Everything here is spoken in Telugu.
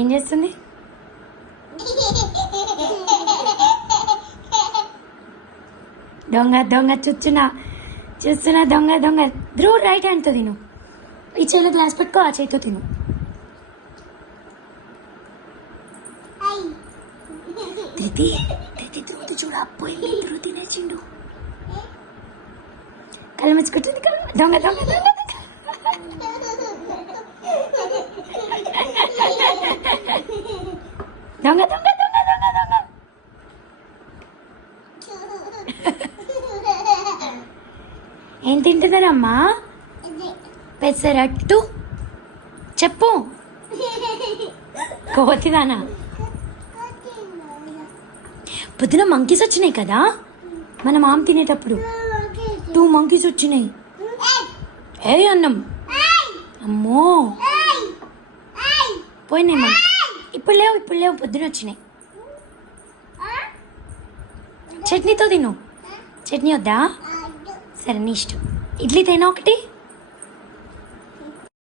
ఏం చేస్తుంది? దొంగ దొంగ చూస్తున్నా దొంగ దొంగ. ధ్రువ్ రైట్ హ్యాండ్తో తిను. ఈ చేతిలో గ్లాస్ పెట్టుకో, ఆ చేతితో తిను. ధృతి ధ్రువుది చూడు, అప్పోయింది. ధ్రువు తినేసిండు. కళ్ళు ముచ్చుకుంటుంది. దొంగ దొంగ దొంగ దొంగ దొంగ దొంగ దొంగ దొంగ. ఏం తింటున్నారమ్మా? పెసరట్టు. చెప్పు. కోతిదానా? పొద్దున మంకీస్ వచ్చినాయి కదా మన మామ తినేటప్పుడు. 2 మంకీస్ వచ్చినాయి. ఏ అన్నం అమ్మో పోయినాయి. ఇప్పుడు లేవు పొద్దున వచ్చినాయి. చట్నీతో తిను. చట్నీ వద్దా? సరే నీ ఇష్టం. ఇడ్లీ తినా ఒకటి.